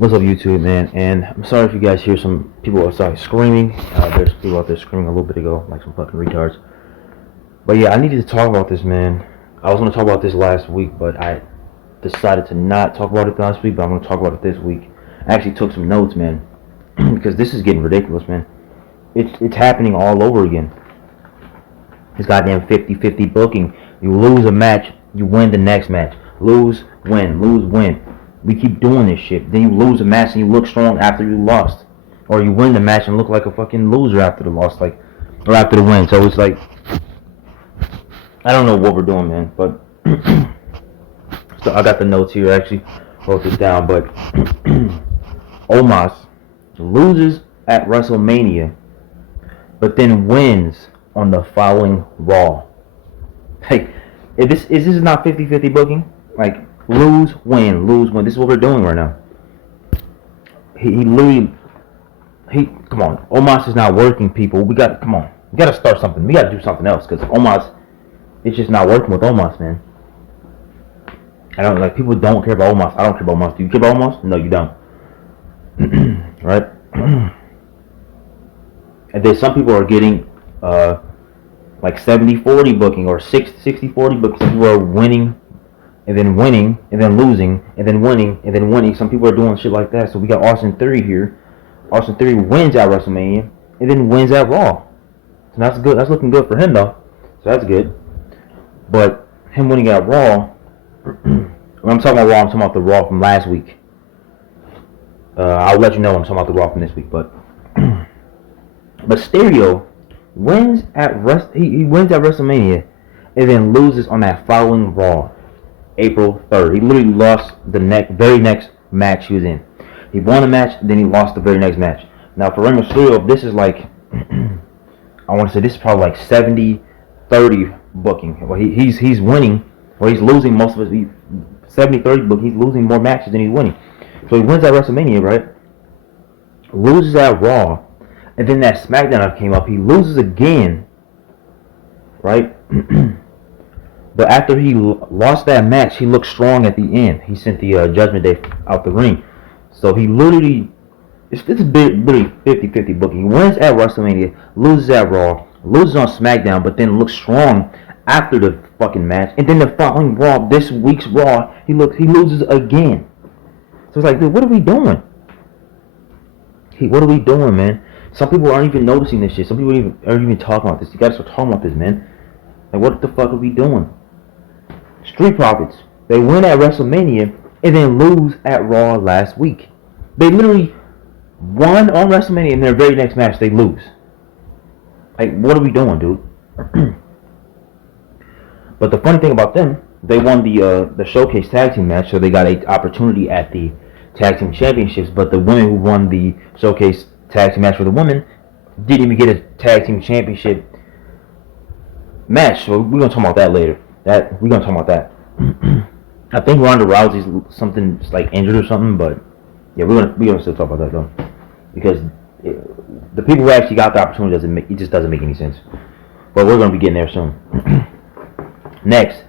What's up, YouTube, man? And I'm sorry if you guys hear some people outside screaming. There's people out there screaming a little bit ago, like some fucking retards. But yeah, I needed to talk about this, man. I was gonna talk about this last week, but I decided to not talk about it last week. But I'm gonna talk about it this week. I actually took some notes, man, because this is getting ridiculous, man. It's happening all over again. This goddamn 50-50 booking. You lose a match, you win the next match. Lose, win, lose, win. We keep doing this shit. Then you lose a match and you look strong after you lost. Or you win the match and look like a fucking loser after the loss, like, or after the win. So it's like, I don't know what we're doing, man. But, so I got the notes here, I actually wrote this down. But, Omos loses at WrestleMania, but then wins on the following Raw. Like, if this is not 50-50 booking, like, lose, win, lose, win. This is what we're doing right now. He literally, come on. Omos is not working, people. Come on. We got to start something. We got to do something else, because Omos, it's just not working with Omos, man. I don't, like, people don't care about Omos. I don't care about Omos. Do you care about Omos? No, you don't. Right? And then some people are getting, like 70-40 booking or 60-40 booking. Some people are winning and then losing and then winning and then winning. Some people are doing shit like that. So we got Austin Theory here. Austin Theory wins at WrestleMania and then wins at Raw. So that's good. That's looking good for him, though. So that's good. But him winning at Raw, when I'm talking about Raw, I'm talking about the Raw from last week. I'll let you know when I'm talking about the Raw from this week. But Mysterio wins at he wins at WrestleMania and then loses on that following Raw, April 3rd. He literally lost the very next match he was in. He won a match, then he lost the very next match. Now for Rey Mysterio, this is like, I want to say this is probably like 70-30 booking. Well, he's winning, or he's losing most of his 70-30 booking. He's losing more matches than he's winning. So he wins at WrestleMania, right? Loses at Raw. And then that SmackDown came up. He loses again, right? But after he lost that match, he looked strong at the end. He sent the Judgment Day out the ring. So he literally, it's literally 50-50 booking. He wins at WrestleMania, loses at Raw, loses on SmackDown, but then looks strong after the fucking match. And then the following Raw, this week's Raw, he loses again. So it's like, dude, what are we doing? What are we doing, man? Some people aren't even noticing this shit. Some people aren't even talking about this. You gotta start talking about this, man. Like, what the fuck are we doing? Street Profits. They win at WrestleMania and then lose at Raw last week. They literally won on WrestleMania and their very next match they lose. Like, what are we doing, dude? But the funny thing about them, they won the Showcase Tag Team match, so they got an opportunity at the Tag Team Championships. But the women who won the Showcase Tag Team match for the women didn't even get a Tag Team Championship match. So we're gonna talk about that later. We're gonna talk about that. I think Ronda Rousey's something like injured or something, but yeah, we're gonna still talk about that though, because the people who actually got the opportunity just doesn't make any sense. But we're gonna be getting there soon. Next,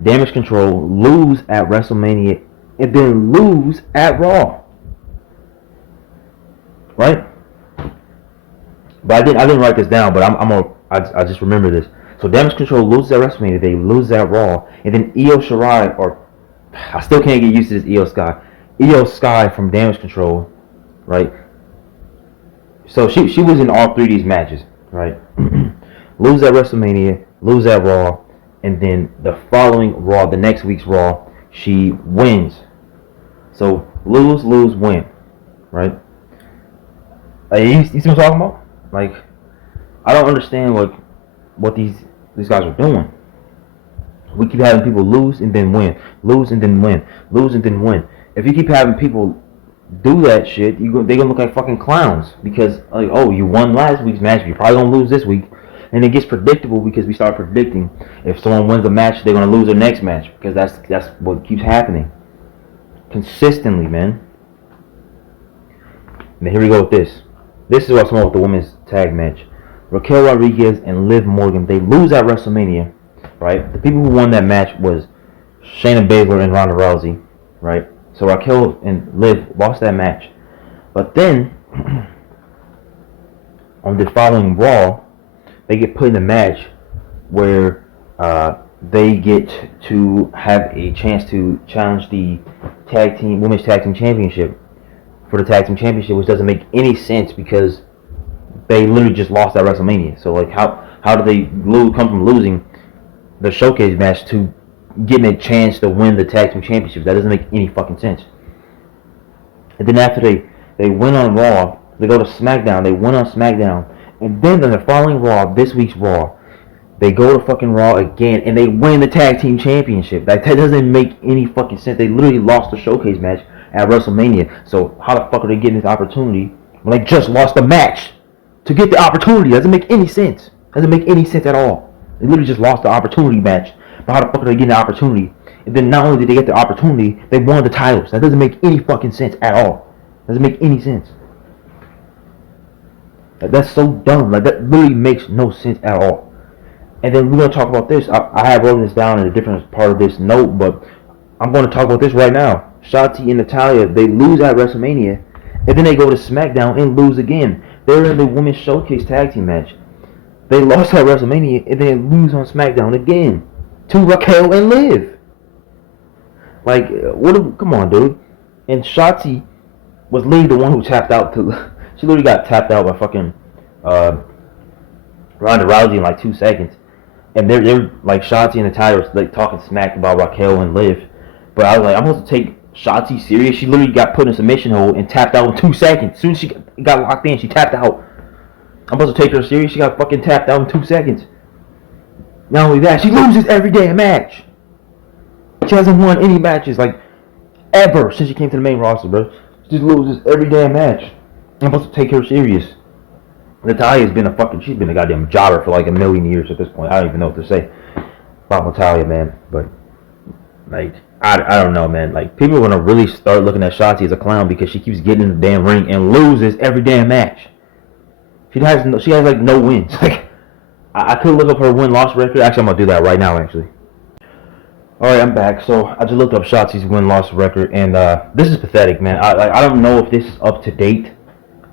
Damage Control lose at WrestleMania and then lose at Raw. Right? But I didn't write this down, but I just remember this. So Damage Control loses at WrestleMania, they lose at Raw, and then Io Shirai, or I still can't get used to this Io Sky from Damage Control, right? So she was in all three of these matches, right? Lose at WrestleMania, lose at Raw, and then the following Raw, the next week's Raw, she wins. So lose, win, right? You see what I'm talking about? Like, I don't understand what these guys are doing. We keep having people lose and then win, lose and then win, lose and then win. If you keep having people do that shit, they're gonna look like fucking clowns, because like, oh, you won last week's match, you're probably gonna lose this week, and it gets predictable because we start predicting if someone wins a match, they're gonna lose their next match, because that's what keeps happening consistently, man. And here we go with this. This is what's wrong with the women's tag match. Raquel Rodriguez and Liv Morgan, they lose at WrestleMania, right? The people who won that match was Shayna Baszler and Ronda Rousey, right? So Raquel and Liv lost that match. But then, on the following Raw, they get put in a match where they get to have a chance to challenge the women's tag team championship for the tag team championship, which doesn't make any sense because they literally just lost at WrestleMania. So like, how do they come from losing the showcase match to getting a chance to win the tag team championship? That doesn't make any fucking sense. And then after they win on Raw, they go to SmackDown. They win on SmackDown, and then on the following Raw, this week's Raw, they go to fucking Raw again, and they win the tag team championship. That doesn't make any fucking sense. They literally lost the showcase match at WrestleMania. So how the fuck are they getting this opportunity when they just lost the match to get the opportunity? Doesn't make any sense. Doesn't make any sense at all. They literally just lost the opportunity match. But how the fuck are they getting the opportunity? And then not only did they get the opportunity, they won the titles. That doesn't make any fucking sense at all. Doesn't make any sense. That's so dumb. Like, that literally makes no sense at all. And then we're going to talk about this. I have written this down in a different part of this note, but I'm going to talk about this right now. Shotzi and Natalya, they lose at WrestleMania, and then they go to SmackDown and lose again. They're in the Women's Showcase Tag Team match. They lost at WrestleMania, and then they lose on SmackDown again to Raquel and Liv. Like, come on, dude. And Shotzi was literally the one who tapped out to... She literally got tapped out by fucking Ronda Rousey in like 2 seconds. And they're like, Shotzi and Natalya was like talking smack about Raquel and Liv. But I was like, I'm supposed to take Shotzi serious. She literally got put in a submission hold and tapped out in 2 seconds. As soon as she got locked in, she tapped out. I'm supposed to take her serious. She got fucking tapped out in 2 seconds. Not only that, she loses every damn match. She hasn't won any matches like ever since she came to the main roster, bro. She just loses every damn match. I'm supposed to take her serious. Natalya's been she's been a goddamn jobber for like 1,000,000 years at this point. I don't even know what to say about Natalya, man. But like, I don't know, man. Like, people are gonna really start looking at Shotzi as a clown because she keeps getting in the damn ring and loses every damn match. She has like no wins. Like, I could look up her win-loss record. Actually, I'm gonna do that right now. Actually. All right, I'm back. So I just looked up Shotzi's win-loss record, and this is pathetic, man. I don't know if this is up to date.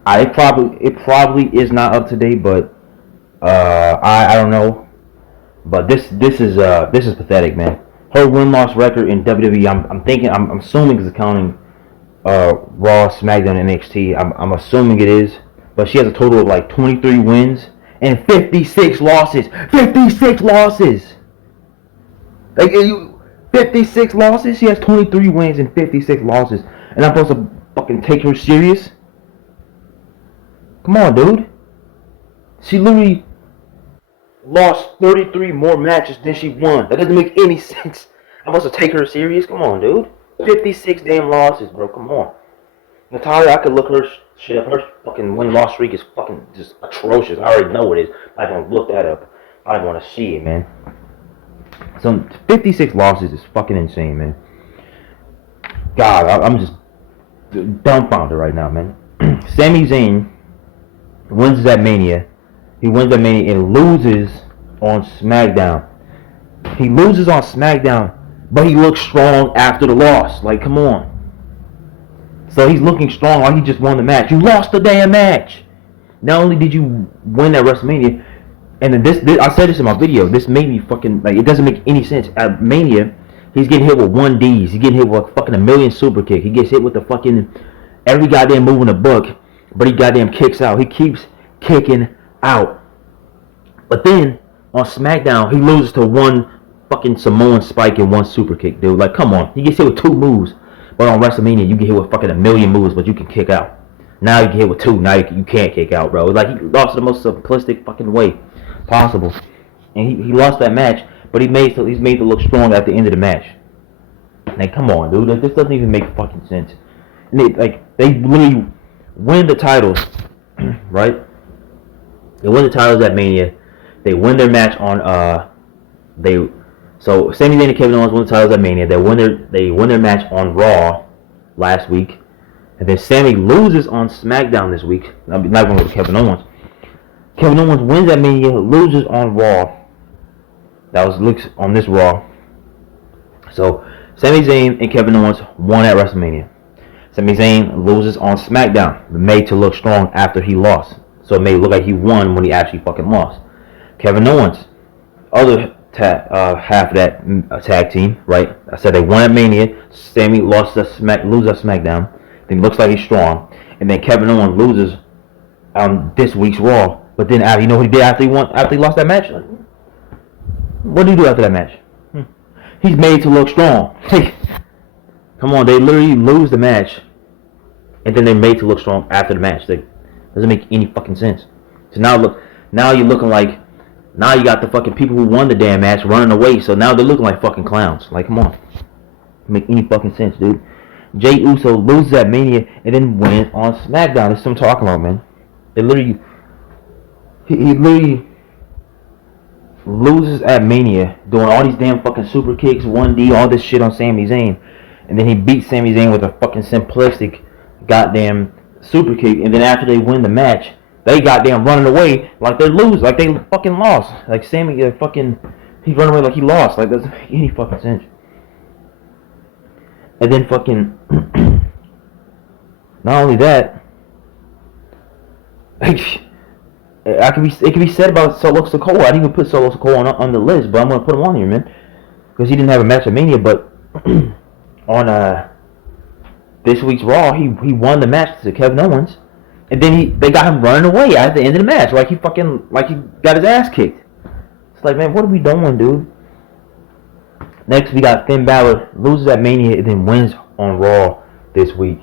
It probably is not up to date, but I don't know. But this is pathetic, man. Her win-loss record in WWE, I'm assuming it's counting Raw, SmackDown, and NXT. I'm assuming it is, but she has a total of like 23 wins and 56 losses. 56 losses. Like, 56 losses. She has 23 wins and 56 losses, and I'm supposed to fucking take her serious? Come on, dude. She literally lost 33 more matches than she won. That doesn't make any sense. I'm supposed to take her serious? Come on, dude. 56 damn losses, bro. Come on. Natalya, I could look her shit up. Her fucking win-loss streak is fucking just atrocious. I already know what it is. I don't look that up. I want to see it, man. So 56 losses is fucking insane, man. God, I'm just dumbfounded right now, man. Sami Zayn wins that Mania. He wins that Mania and loses on SmackDown. He loses on SmackDown, but he looks strong after the loss. Like, come on. So he's looking strong while he just won the match. You lost the damn match. Not only did you win that WrestleMania, and then this I said this in my video. This made me fucking, like, it doesn't make any sense. At Mania, he's getting hit with 1Ds. He's getting hit with fucking 1,000,000 super kick. He gets hit with the fucking every goddamn move in the book, but he goddamn kicks out. He keeps kicking out. But then on SmackDown, he loses to one fucking Samoan spike and one super kick, dude. Like, come on. He gets hit with 2 moves. But on WrestleMania, you get hit with fucking 1,000,000 moves, but you can kick out. Now you get hit with 2. Now you can't kick out, bro. Like, he lost the most simplistic fucking way possible. And he lost that match, but he's made to look strong at the end of the match. Like, come on, dude. Like, this doesn't even make fucking sense. And they literally win the titles, right? They win the titles at Mania. They win their match on So Sami Zayn and Kevin Owens won the titles at Mania. They win their match on Raw last week, and then Sami loses on SmackDown this week. I'm not going with Kevin Owens. Kevin Owens wins at Mania, loses on Raw. That was looks on this Raw. So Sami Zayn and Kevin Owens won at WrestleMania. Sami Zayn loses on SmackDown, made to look strong after he lost. So it made it look like he won when he actually fucking lost. Kevin Owens, other half of that tag team, right? I said they won at Mania. Sami loses at SmackDown. Then looks like he's strong. And then Kevin Owens loses on this week's Raw. But then you know what he did after he lost that match? What did he do after that match? He's made to look strong. Come on, they literally lose the match, and then they're made to look strong after the match. That doesn't make any fucking sense. So now you're looking like, now you got the fucking people who won the damn match running away. So now they're looking like fucking clowns. Like, come on, doesn't make any fucking sense, dude. Jey Uso loses at Mania and then wins on SmackDown. That's what I'm talking about, man. They literally, he literally loses at Mania, doing all these damn fucking super kicks, 1D, all this shit on Sami Zayn. And then he beats Sami Zayn with a fucking simplistic goddamn super kick. And then after they win the match, they goddamn running away like they lose, like they fucking lost. Like Sami, he's running away like he lost. Like, doesn't make any fucking sense. And then fucking, not only that, it can be said about Solo Sikoa. I didn't even put Solo Sikoa on the list, but I'm gonna put him on here, man, because he didn't have a match at Mania. But on this week's Raw, he won the match to Kevin Owens, and then they got him running away at the end of the match, like he got his ass kicked. It's like, man, what are we doing, dude? Next, we got Finn Balor loses at Mania and then wins on Raw this week.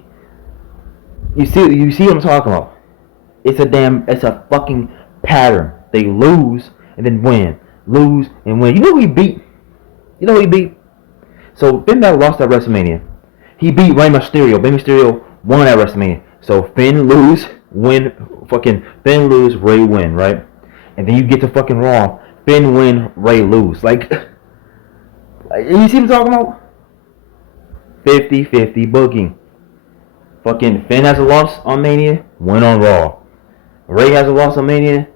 You see what I'm talking about? It's a fucking pattern. They lose and then win. Lose and win. You know who he beat? So Finn Balor lost at WrestleMania. He beat Rey Mysterio. Rey Mysterio won at WrestleMania. So Finn lose, win, Finn lose, Rey win, right? And then you get to fucking Raw. Finn win, Rey lose. Like you see what I'm talking about? 50-50 booking. Fucking Finn has a loss on Mania, win on Raw. Rey has a loss on Mania.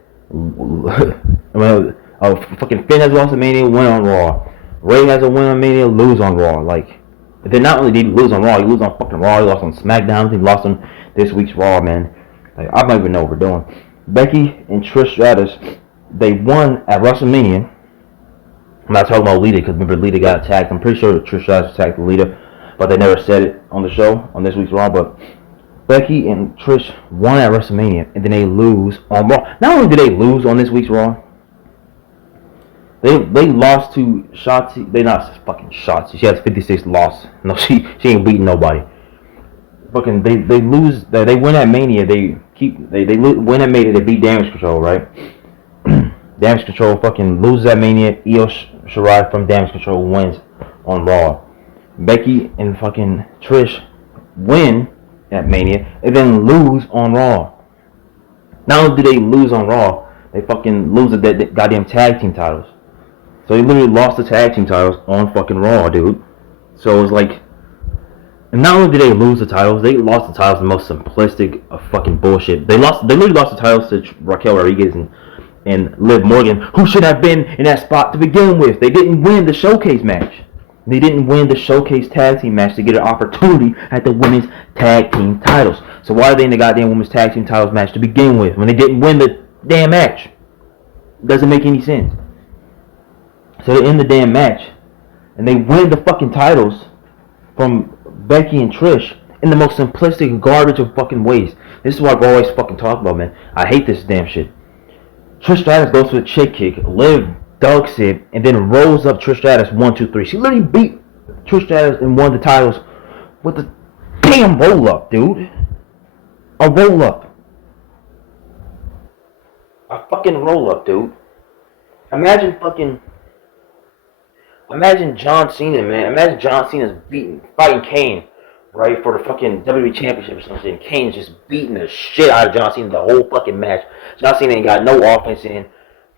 Fucking Finn has a loss on Mania, win on Raw. Rey has a win on Mania, lose on Raw. Like, then not only did he lose on Raw, he lose on fucking Raw. He lost on SmackDown. He lost on this week's Raw, man. Like, I don't even know what we're doing. Becky and Trish Stratus, they won at WrestleMania. I'm not talking about Lita, because remember Lita got attacked. I'm pretty sure Trish Stratus attacked Lita, but they never said it on the show on this week's Raw. But Becky and Trish won at WrestleMania, and then they lose on Raw. Not only did they lose on this week's Raw, they lost to Shotzi. They not fucking Shotzi. She has 56 loss. No, she ain't beating nobody. Fucking they lose. They win at Mania. They win at Mania. They beat Damage Control, right? Damage Control fucking loses at Mania. Io Shirai from Damage Control wins on Raw. Becky and fucking Trish win at Mania and then lose on Raw. Not only do they lose on Raw, they fucking lose the goddamn tag team titles. So they literally lost the tag team titles on fucking Raw, dude. So it's like, and not only did they lose the titles, they lost the titles the most simplistic of fucking bullshit. They literally lost the titles to Raquel Rodriguez and Liv Morgan, who should have been in that spot to begin with. They didn't win the showcase match. They didn't win the showcase tag team match to get an opportunity at the women's tag team titles. So why are they in the goddamn women's tag team titles match to begin with when they didn't win the damn match? Doesn't make any sense. So they're in the damn match, and they win the fucking titles from Becky and Trish in the most simplistic garbage of fucking ways. This is what I always fucking talk about, man. I hate this damn shit. Trish Stratus goes for the chick kick. Liv ducks it and then rolls up Trish Stratus 1, 2, 3. She literally beat Trish Stratus and won the titles with a damn roll up, dude. A roll up. A fucking roll up, dude. Imagine John Cena, man. Imagine John Cena's fighting Kane, right, for the fucking WWE Championship or something. And Kane's just beating the shit out of John Cena the whole fucking match. John Cena ain't got no offense in.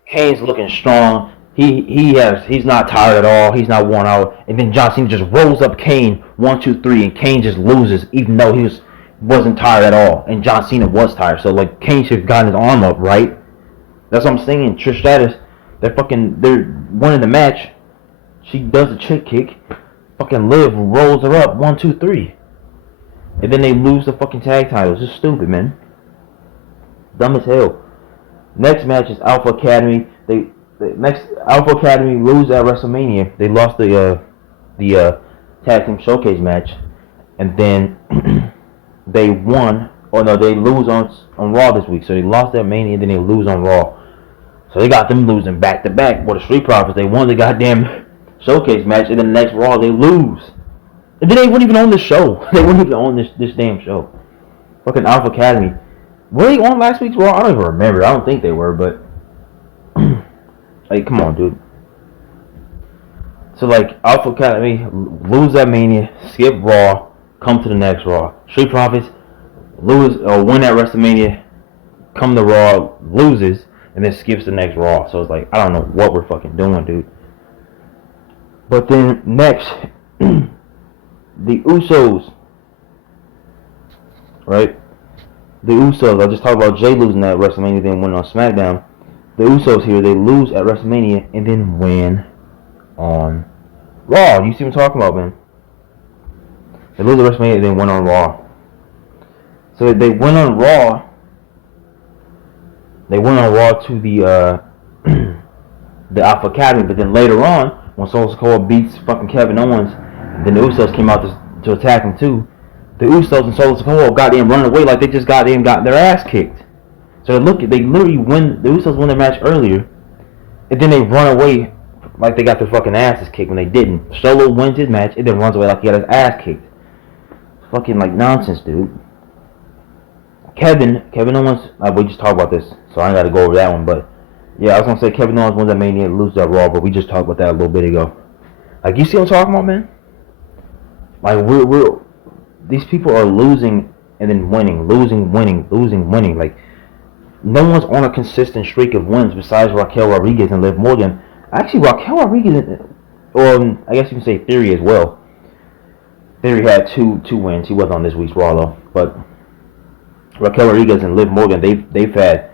Kane's looking strong. He's not tired at all. He's not worn out. And then John Cena just rolls up Kane 1, 2, 3, and Kane just loses, even though he wasn't tired at all. And John Cena was tired. So like Kane should have gotten his arm up, right? That's what I'm saying. Trish Stratus, they're winning the match. She does a chick kick. Fucking Liv rolls her up 1, 2, 3, and then they lose the fucking tag titles. It's stupid, man. Dumb as hell. Next match is Alpha Academy. The next Alpha Academy lose at WrestleMania. They lost the tag team showcase match, and then they won. Or no, they lose on Raw this week. So they lost at Mania, and then they lose on Raw. So they got them losing back to back. Well, the Street Profits, they won the goddamn showcase match, and then the next Raw they lose. And then they weren't even on the show. They weren't even on this damn show. Fucking Alpha Academy. Were they on last week's Raw? I don't even remember. I don't think they were, but like, come on, dude. So like, Alpha Academy lose at Mania, skip Raw, come to the next Raw. Street Profits lose or win at WrestleMania, come to Raw, loses, and then skips the next Raw. So it's like, I don't know what we're fucking doing, dude. But then next, the Usos, right? The Usos, I just talked about Jay losing at WrestleMania, then win on SmackDown. The Usos here, they lose at WrestleMania and then win on Raw. You see what I'm talking about, man? They lose at WrestleMania and then win on Raw. So they went on Raw. They went on Raw to the the Alpha Academy, but then later on, when Solo Sikoa beats fucking Kevin Owens, then the Usos came out to attack him too. The Usos and Solo Sikoa goddamn running away like they just got their ass kicked. So they literally win. The Usos won their match earlier, and then they run away like they got their fucking asses kicked when they didn't. Solo wins his match and then runs away like he got his ass kicked. Fucking like nonsense, dude. Kevin Owens, we just talked about this, so I ain't got to go over that one, but yeah, I was going to say Kevin Owens wins at Mania, loses at Raw, but we just talked about that a little bit ago. Like, you see what I'm talking about, man? Like, these people are losing and then winning, losing, winning, losing, winning. Like, no one's on a consistent streak of wins besides Raquel Rodriguez and Liv Morgan. Actually, Raquel Rodriguez, or I guess you can say Theory as well. Theory had two wins. He wasn't on this week's Raw, though, but Raquel Rodriguez and Liv Morgan, they've had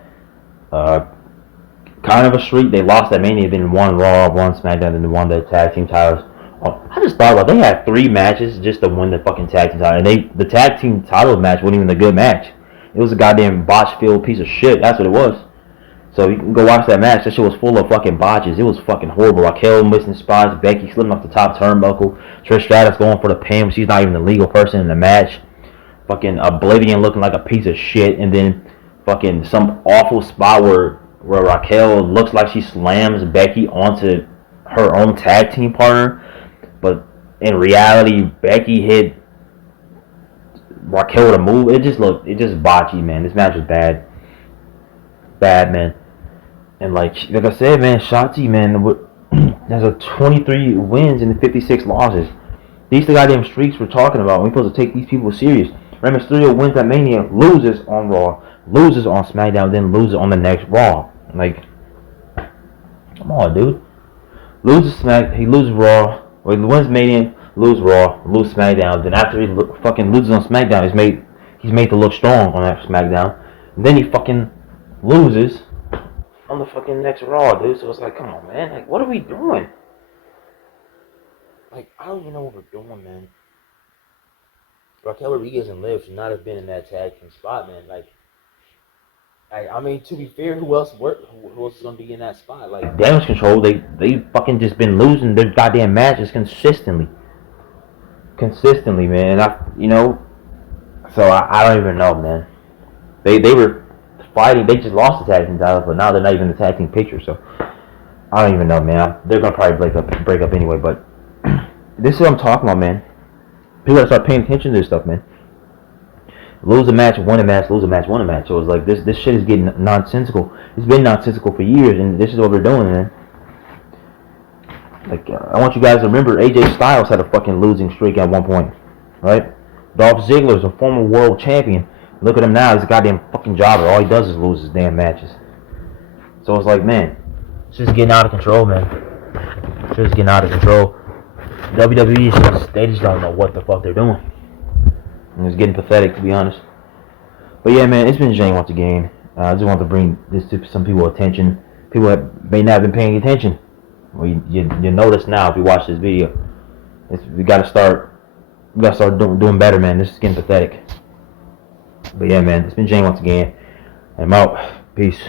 kind of a streak. They lost at Mania, then won Raw, won SmackDown, and then won the tag team titles. I just thought about it. They had 3 matches just to win the fucking tag team title, and the tag team title match wasn't even a good match. It was a goddamn botch-filled piece of shit. That's what it was. So you can go watch that match. That shit was full of fucking botches. It was fucking horrible. Raquel missing spots, Becky slipping off the top turnbuckle, Trish Stratus going for the pin. She's not even the legal person in the match. Fucking Oblivion looking like a piece of shit, and then fucking some awful spot where Raquel looks like she slams Becky onto her own tag team partner, but in reality Becky hit Raquel with a move. It just botchy, man. This match was bad, man. And like I said, man, Shotzi, man, has a 23 wins and 56 losses. These are the goddamn streaks we're talking about. We're supposed to take these people serious. Rey Mysterio wins at Mania, loses on Raw, loses on SmackDown, then loses on the next Raw. Like, come on, dude. He loses Raw, or he wins Mania, loses Raw, loses SmackDown. Then after he fucking loses on SmackDown, he's made to look strong on that SmackDown. And then he fucking loses on the fucking next Raw, dude. So it's like, come on, man. Like, what are we doing? Like, I don't even know what we're doing, man. Raquel Rodriguez and Liv should not have been in that tag team spot, man. Like, I mean, to be fair, who else is gonna be in that spot? Like, Damage Control, they fucking just been losing their goddamn matches consistently, man. And so I don't even know, man. They were fighting. They just lost the tag team titles, but now they're not even in the tag team picture. So I don't even know, man. They're gonna probably break up anyway. But this is what I'm talking about, man. People gotta start paying attention to this stuff, man. Lose a match, win a match, lose a match, win a match. So it's like this shit is getting nonsensical. It's been nonsensical for years, and this is what we're doing, man. Like, I want you guys to remember, AJ Styles had a fucking losing streak at one point, right? Dolph Ziggler is a former world champion. Look at him now; he's a goddamn fucking jobber. All he does is lose his damn matches. So it's like, man, it's just getting out of control, man. It's just getting out of control. WWE, they just don't know what the fuck they're doing. And it's getting pathetic, to be honest. But yeah, man, it's been Jane once again. I just want to bring this to some people's attention. People that may not have been paying attention. Well, you notice now if you watch this video. We gotta start. We gotta start doing better, man. This is getting pathetic. But yeah, man, it's been Jane once again. I'm out. Peace.